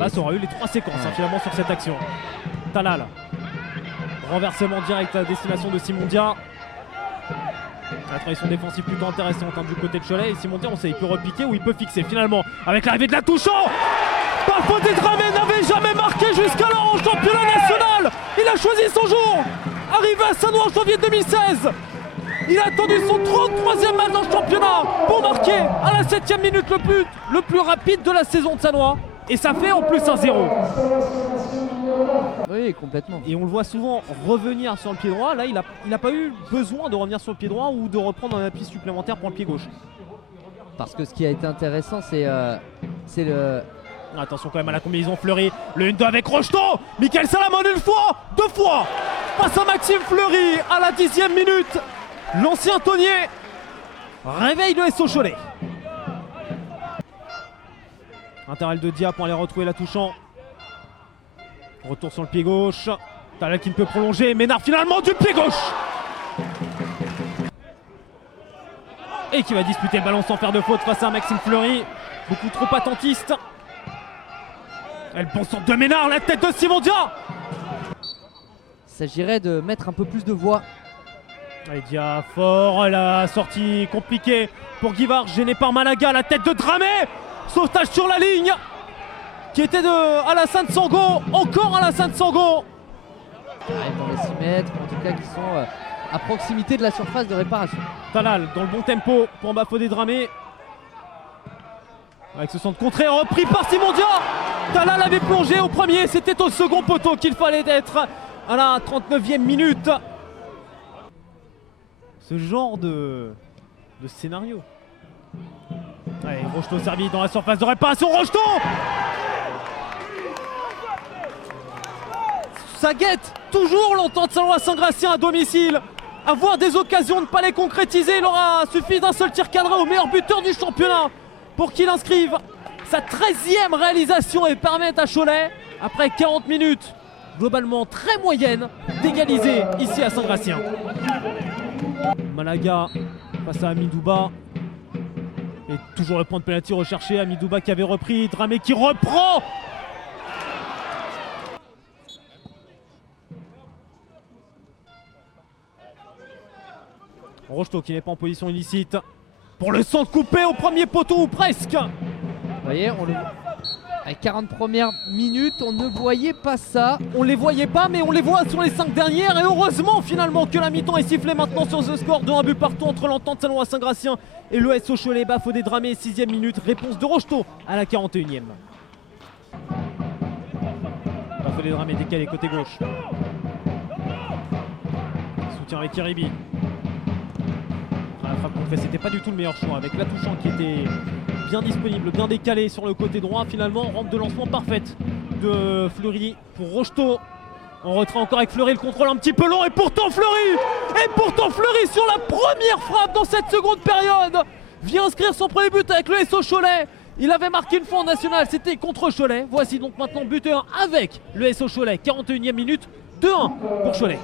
Abbas aura eu les 3 séquences finalement sur cette action. Talal. Renversement direct à destination de Simondia. La transition défensive plutôt intéressante du côté de Cholet. Et Simondia, on sait, il peut repiquer ou il peut fixer finalement. Avec l'arrivée de la Touchant. Bafodé Dramé n'avait jamais marqué jusqu'alors en championnat national. Il a choisi son jour. Arrivé à Sannois en janvier 2016. Il a attendu son 33e match dans le championnat pour marquer à la 7e minute le plus rapide de la saison de Sannois. Et ça fait en plus 1-0. Oui, complètement. Et on le voit souvent revenir sur le pied droit. Là, il n'a pas eu besoin de revenir sur le pied droit ou de reprendre un appui supplémentaire pour le pied gauche. Parce que ce qui a été intéressant, c'est le... Attention quand même à la combinaison Fleury. Le 1-2 avec Rocheteau. Michael Salamon une fois, 2 fois. Passe à Maxime Fleury à la 10e minute. L'ancien tonnier réveille le SO Cholet. Intervalle de Dia pour aller retrouver la Touchant. Retour sur le pied gauche. Talal qui ne peut prolonger. Ménard finalement du pied gauche. Et qui va disputer le ballon sans faire de faute face à Maxime Fleury. Beaucoup trop attentiste. Elle bon centre de Ménard, la tête de Simondia. Il s'agirait de mettre un peu plus de voix. Allez, Dia fort, la sortie compliquée pour Guivard, gêné par Malaga, la tête de Dramé. Sauvetage sur la ligne qui était de Alassane Sango, encore Alassane Sango. Dans les 6 mètres, en tout cas qui sont à proximité de la surface de réparation. Talal dans le bon tempo pour Bafodé Dramé. Avec ce centre contré repris par Simondia. Talal avait plongé au premier, c'était au second poteau qu'il fallait être à la 39e minute. Ce genre de scénario. Allez, Rocheteau servi dans la surface de réparation. Rocheteau. Ça guette toujours l'entente Sannois Saint-Gratien à domicile. Avoir des occasions de ne pas les concrétiser. Il aura suffi d'un seul tir cadré au meilleur buteur du championnat pour qu'il inscrive sa 13e réalisation et permette à Cholet, après 40 minutes globalement très moyennes, d'égaliser ici à Saint-Gratien. Malaga face à Amidouba. Et toujours le point de pénalty recherché. Amidouba qui avait repris. Dramé qui reprend. Rocheteau qui n'est pas en position illicite. Pour le centre coupé au premier poteau ou presque. Vous voyez, à 40 premières minutes, on ne voyait pas ça. On les voyait pas, mais on les voit sur les 5 dernières. Et heureusement finalement que la mi-temps est sifflée maintenant sur ce score de 1 but partout entre l'entente Sannois Saint-Gratien et le SO Cholet. Bafodé Dramé, 6e minute. Réponse de Rocheteau à la 41e. Bafodé Dramé décalé côté gauche. Soutien avec Kiribi. La frappe contrée, c'était pas du tout le meilleur choix avec la Touchant qui était bien disponible, bien décalé sur le côté droit. Finalement, rampe de lancement parfaite de Fleury pour Rocheteau. En retrait encore avec Fleury, le contrôle un petit peu long et pourtant Fleury sur la première frappe dans cette seconde période vient inscrire son premier but avec le SO Cholet. Il avait marqué une fois en national, c'était contre Cholet. Voici donc maintenant buteur avec le SO Cholet. 41e minute, 2-1 pour Cholet.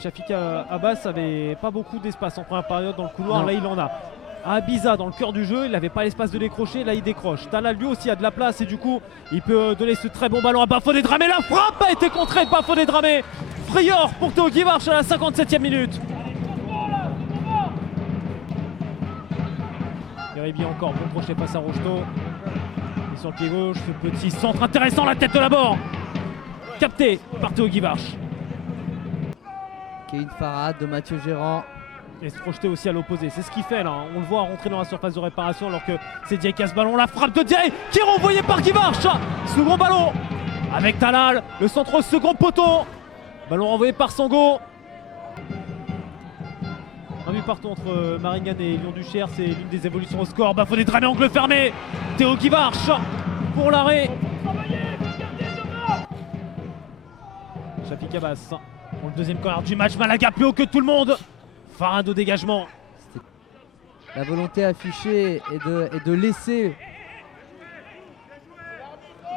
Shafik Abbas avait pas beaucoup d'espace en première période dans le couloir. Non. Là il en a. Abiza dans le cœur du jeu, il n'avait pas l'espace de décrocher, là il décroche. Talal lui aussi a de la place et du coup il peut donner ce très bon ballon à Bafodé Dramé. La frappe a été contrée de Bafodé Dramé. Frayeur pour Théo Guivard à la 57e minute. Kiribi encore, bon crochet face à Rocheteau. Et sur le pied gauche, ce petit centre intéressant, la tête de la bord. Capté par Théo Guivard. Kevin Farad de Mathieu Gérand. Et se projeter aussi à l'opposé, c'est ce qu'il fait là, hein. On le voit rentrer dans la surface de réparation alors que c'est Diaye qui a ce ballon, la frappe de Diaye qui est renvoyée par Guivard. Second ballon avec Talal, le centre au second poteau. Ballon renvoyé par Sango. Un but partout entre Maringan et Lyon-Duchère, c'est l'une des évolutions au score. Bafodé Dramé, angle fermé. Théo Guivard pour l'arrêt. Shafik Abbas pour le deuxième corner du match. Malaga plus haut que tout le monde. Farad au dégagement. La volonté affichée est de laisser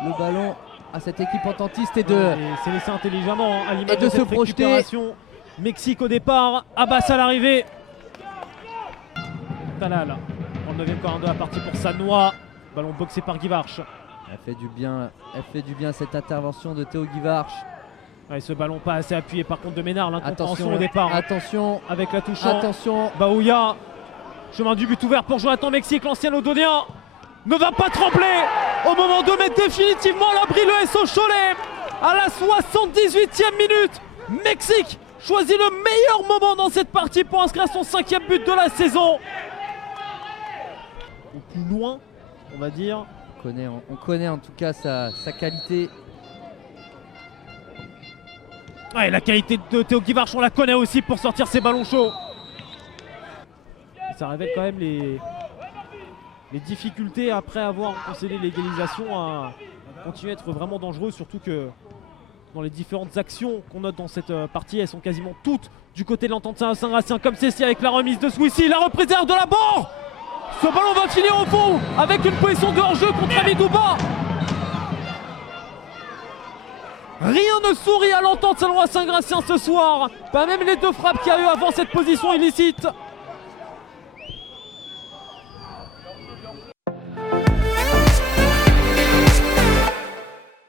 le ballon à cette équipe ententiste et de c'est laissé intelligemment hein, à l'image de de se cette projeter. récupération. Mexique au départ, Abbas à l'arrivée. Talal en 9e corner de la partie pour Sannois. Ballon boxé par Guivarch. Elle fait du bien cette intervention de Théo Guivarch. Ouais, ce ballon pas assez appuyé par contre de Ménard, l'incompréhension au départ. Attention, Avec la touche. attention. Baouya, chemin du but ouvert pour Jonathan Mexique, l'ancien Lodonien ne va pas trembler au moment de mettre définitivement à l'abri le SO Cholet. À la 78e minute, Mexique choisit le meilleur moment dans cette partie pour inscrire son 5e but de la saison. Au plus loin, on va dire. On connaît en tout cas sa qualité. Ouais, la qualité de Théo Guivarch, on la connaît aussi pour sortir ses ballons chauds. Et ça révèle quand même les difficultés après avoir concédé l'égalisation à continuer à être vraiment dangereux, surtout que dans les différentes actions qu'on note dans cette partie, elles sont quasiment toutes du côté de l'Entente Saint-Gratien, comme celle-ci avec la remise de Swissy, la reprise derrière de la barre. Ce ballon va finir au fond avec une position de hors-jeu contre Amidouba. Rien ne sourit à l'Entente Saint-Gratien ce soir, pas même les deux frappes qu'il y a eu avant cette position illicite.